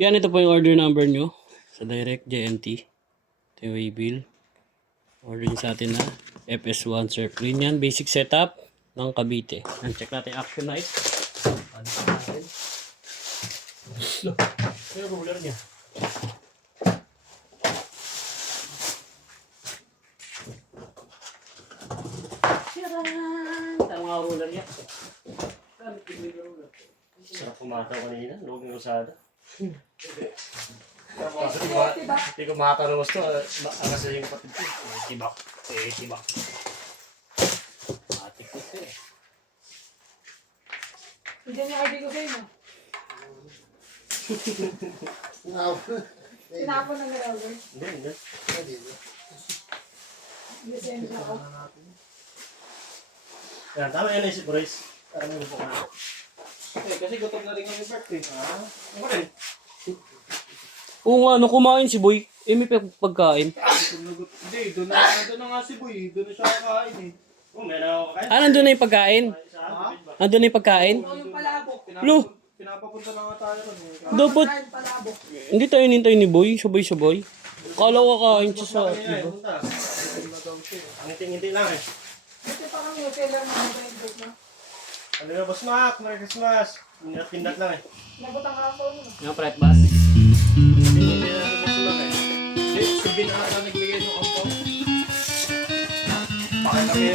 Yan, ito po yung order number nyo sa Direct JNT. Ito yung waybill. Order nyo sa atin na FS1 Surfline yan. Basic setup ng Cavite. Yan, check natin action light. Ano pa natin? Look, ito yung ruler niya. Tcharan! Ito ang mga ruler niya. Sarap kumataw kanina, loob ng Rosada. Hindi ko makatanong gusto, kasi yung patid ko. Tibak. Tibak. Matik ko ito eh. Hindi niya ID ko sa'yo, no? Sinapon na nila, okay? Hindi. Lisensya ko. Yan, tama yan si Boris. Tama yung po ka na. Kasi gutom na rin kami birthday. Ano rin? Oo nga, nung kumain si Boy, may pagkain. Hindi, doon na nga si Boy. Doon na siya kakain eh. Oh, may na ako kain. Nandun na yung pagkain? Nandun na yung pagkain? Ito yung palabok. Lo, Pinapapunta na nga tayo ron eh. dapat, Kain palabok. hindi tayo nintay ni Boy, sabay-sabay. Kala ko kakain siya sa, Kaya diba? punta. Ang ngiti-ngiti lang eh. Ito pa kami hotel lang na nag-invite na. Ano na, Boss Mac? Merry Christmas. Pindat lang eh. Nabutang ka ako no? Yung fret bus. Ngiti-ngiti lang si Boss Mac eh. Hindi, sabihin na ata nagbigay ng kampo. Pakilaki rin.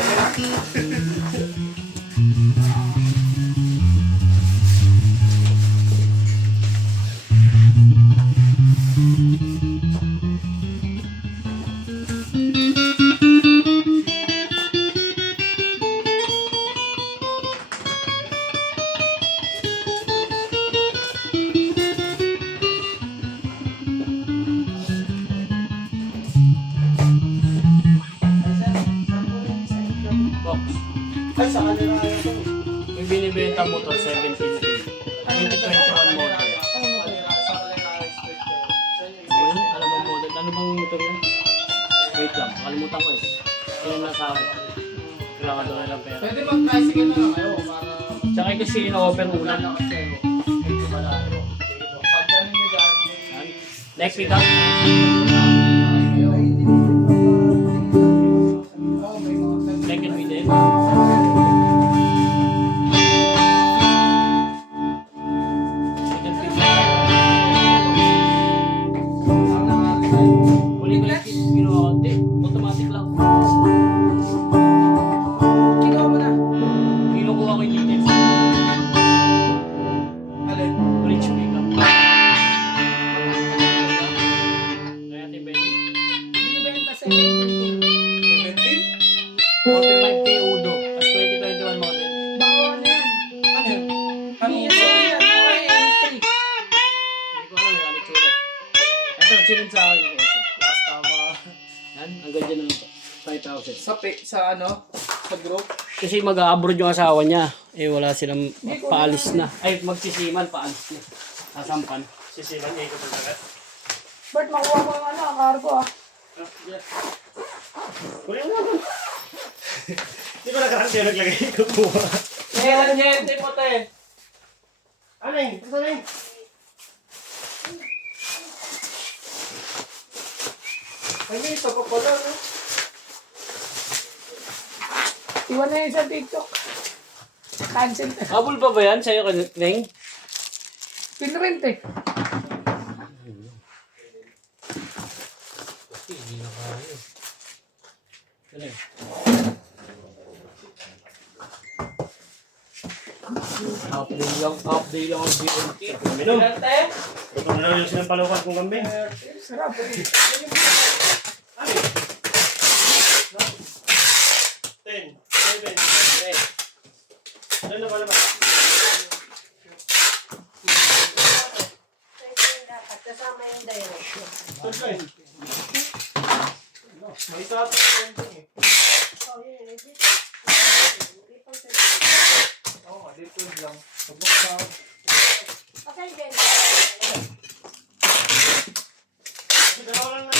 Box. Ay, sa kanila ayaw to. Yung binibenta mo to, 17K. 2021 model. Ayun, alam mo model. Ano bang motor yun? Wait lang, makalimutan ko eh. Yan na sa akin. Kailangan doon na lang pera. Pwede mag-tricycle na lang kayo para Tsaka kasi in-offer ulan. malakas kayo. Medyo malayo. Pag ganun nyo dyan, Next week up. Second week din. Second week. Huli ko yung ginawa ko. Hindi, automatic lang. Kinuha mo na. Kinukuha ko yung details. alin? Bridge makeup. Kaya ate Benny. Binibenta sa 17? 45K Udo. As 2021 model. Baka ano yan? Ano yun? Ano yan? Okay, entry. Hindi ko alam yung ano tsura. Ito, silid sa akin. Ito. Last tama. Yan, hanggang dyan na lang to. 5,000. Sa ano? Sa group? Kasi mag-abroad yung asawa niya. Eh wala silang paalis na. Ay, magsisiman, paalis na. Sasampan. Sisiman niya ito talaga. Bert, makuha mo yung ano, ang cargo ah. Kunin mo naman. Di ba nakarang kayo naglagay ko po? Kailan niya yung timote? Ano yun? Ano yun? Ay, may isa pa pala, no? Iwan na yun sa TikTok. Cancel na. Habol pa ba yan sa'yo, Neng? Pinrint eh. Hindi na kaya. Ano yun? Half day lang ang BNT. Minom. Pinante? Ito na lang yung sinampalukan kong kambing. Sarap eh. 10, 7, 8. Ano na pala ba? Kasama yung direction. Saan May isa pa trending eh. Oh, yun. Hindi pang Oo nga, dito lang. Pabuksan. okay, then. Kasi dalawa lang yung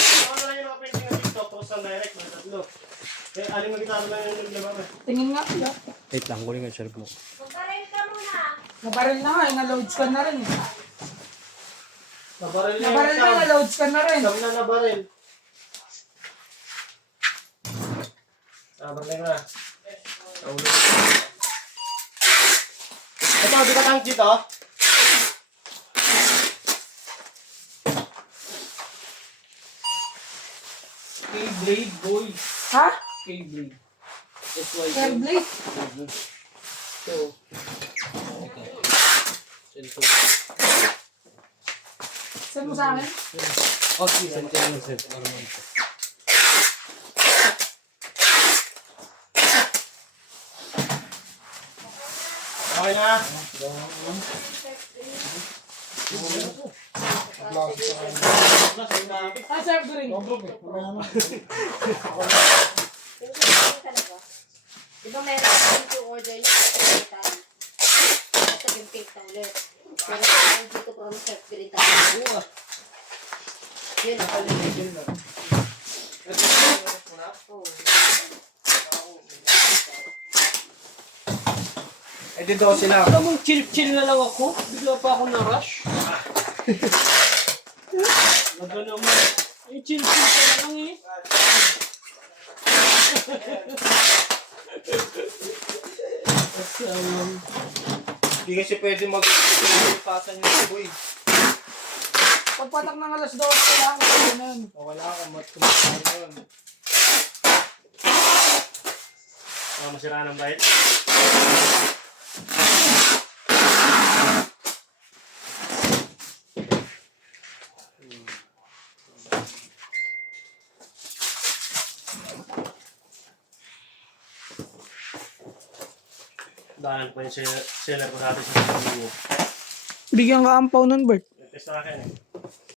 nakapainting ng TikTok tapos ang direct na tatlo. Eh, aling magkitaro lang yung naglaba eh. Tingin nga. Wait lang, kunin ko yung serve mo. Magkarel ka muna. Nabaril na nga, na-loads ka na rin eh. Nabaril na Nabaril na, na-loads ka na rin. Siyam na nabaril. Nabaril na. Naulo. Ito, di ka tank dito? K-Blade, boy. Ha? K-Blade. Airblade? So, Saan mo sa akin? Okay, send ko lang send. Okay na. Ah, sir, green. Di ba meron dito order niya kasi tayo. Kasi yung pink na ulit. Pero kung dito from set green tayo. Yun ang pala. Eh, di 12 na. Alam mo, chill na lang ako. Bigla pa ako na-rush. Naga naman. Eh, chill ka lang eh. Hindi kasi pwede mag-pasan yung si boy. Pagpatak ng alas 12 lang, ganun. Wala ka, mat-kumasan yun. Masiraan ang bait. Daanan ko yung seller ko dati sa mga. Bigyan ka ampaw nun, Bert. Test na akin eh.